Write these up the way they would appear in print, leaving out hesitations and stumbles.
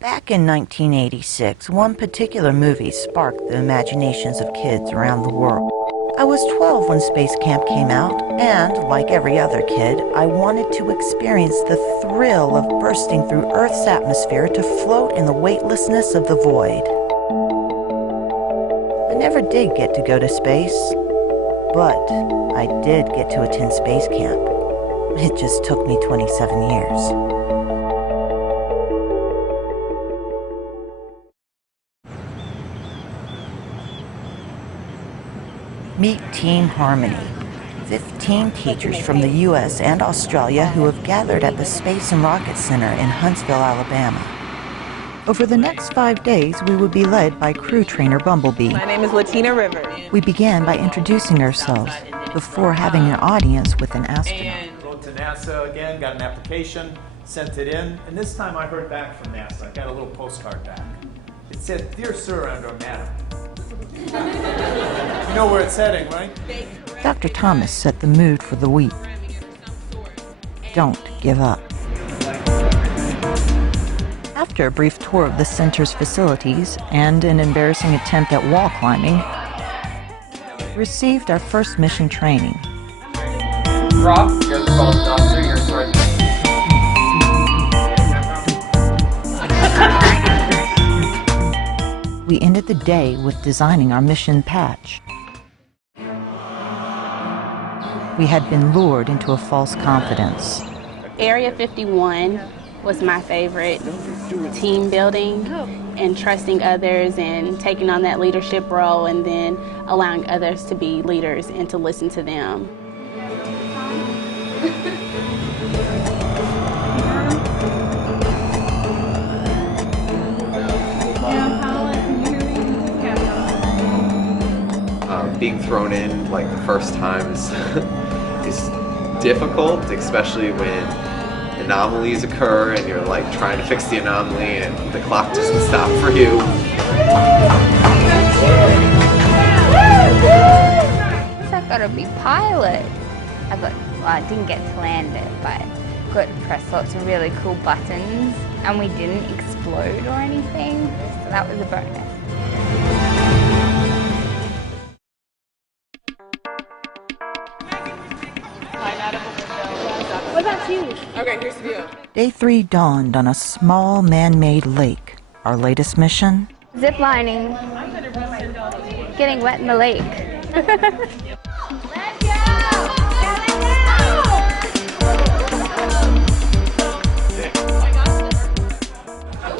Back in 1986, one particular movie sparked the imaginations of kids around the world. I was 12 when Space Camp came out, and, like every other kid, I wanted to experience the thrill of bursting through Earth's atmosphere to float in the weightlessness of the void. I never did get to go to space, but I did get to attend Space Camp. It just took me 27 years. Meet Team Harmony, 15 teachers from the U.S. and Australia who have gathered at the Space and Rocket Center in Huntsville, Alabama. Over the next 5 days, we would be led by crew trainer Bumblebee. My name is Latina Rivers. We began by introducing ourselves before having an audience with an astronaut. And wrote to NASA again, got an application, sent it in, and this time I heard back from NASA. I got a little postcard back. It said, "Dear Sir, under Madam." You know where it's heading, right? Dr. Thomas set the mood for the week. Don't give up. After a brief tour of the center's facilities and an embarrassing attempt at wall climbing, we received our first mission training. Rob, you're the phone doctor, you're correct. We ended the day with designing our mission patch. We had been lured into a false confidence. Area 51 was my favorite. Team building and trusting others and taking on that leadership role and then allowing others to be leaders and to listen to them. Being thrown in like the first time is difficult, especially when anomalies occur and you're like trying to fix the anomaly and the clock doesn't stop for you. I've got to be pilot. I didn't get to land it, but got to press lots of really cool buttons, and we didn't explode or anything, so that was a bonus. What about you? Okay, here's the view. Day 3 dawned on a small man-made lake. Our latest mission? Zip lining. Getting wet in the lake.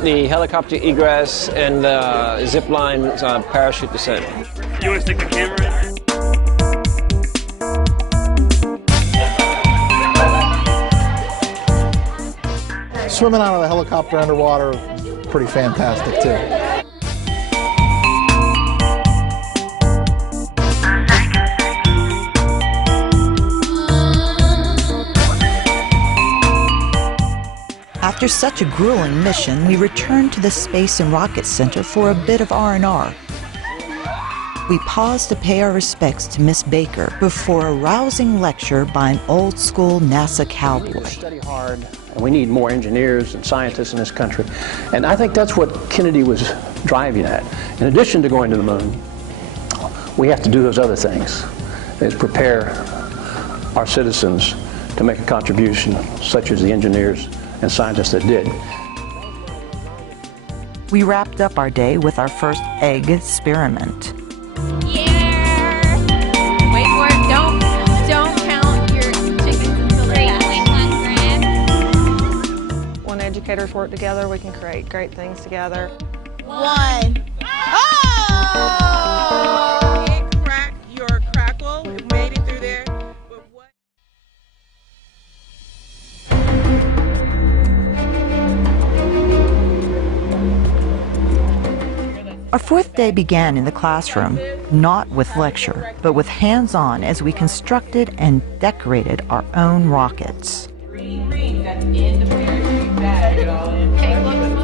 The helicopter egress and the zip line parachute descent. You want to stick the camera in? Swimming out of a helicopter underwater, pretty fantastic too. After such a grueling mission, we returned to the Space and Rocket Center for a bit of R&R. We paused to pay our respects to Miss Baker before a rousing lecture by an old-school NASA cowboy. Study hard, and we need more engineers and scientists in this country. And I think that's what Kennedy was driving at. In addition to going to the moon, we have to do those other things, is prepare our citizens to make a contribution, such as the engineers and scientists that did. We wrapped up our day with our first egg experiment. Yeah! Wait for it. Don't count your chickens until they hatch. When educators work together, we can create great things together. 1. Oh! It cracked your crackle. It made it through there. But what? Our 4th day began in the classroom, not with lecture, but with hands-on as we constructed and decorated our own rockets. Green, that's in the parachute bag.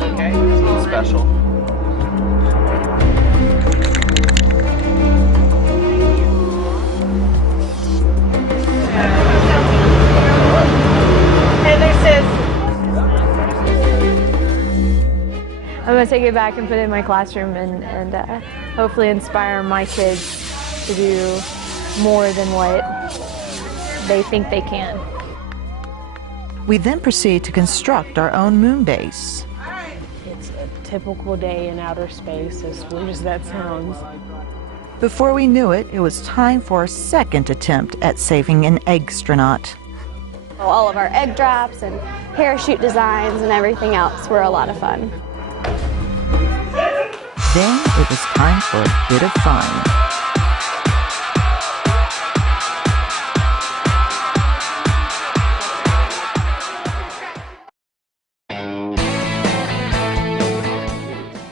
Okay, it's special. I'm going to take it back and put it in my classroom and hopefully inspire my kids to do more than what they think they can. We then proceed to construct our own moon base. It's a typical day in outer space, as weird as that sounds. Before we knew it, it was time for our second attempt at saving an eggstronaut. All of our egg drops and parachute designs and everything else were a lot of fun. Then it was time for a bit of fun.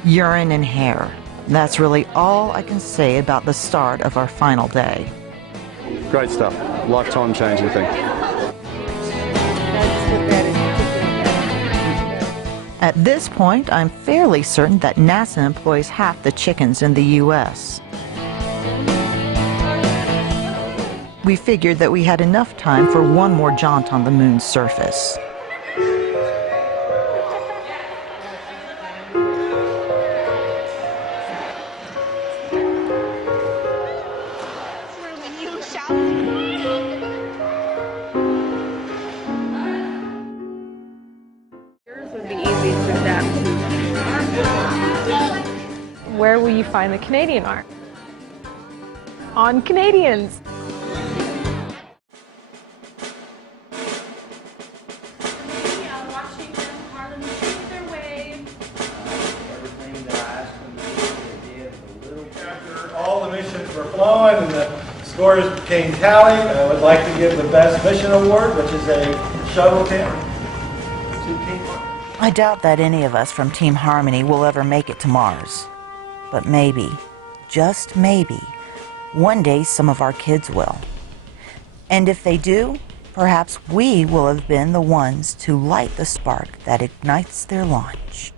Urine and hair. That's really all I can say about the start of our final day. Great stuff. Lifetime changing thing. At this point, I'm fairly certain that NASA employs half the chickens in the U.S. We figured that we had enough time for one more jaunt on the moon's surface. Where will you find the Canadian art? On Canadians. After all the missions were flown and the scores became tallied, I would like to give the Best Mission Award, which is a shuttle camera, to Team Harmony. I doubt that any of us from Team Harmony will ever make it to Mars. But maybe, just maybe, one day some of our kids will. And if they do, perhaps we will have been the ones to light the spark that ignites their launch.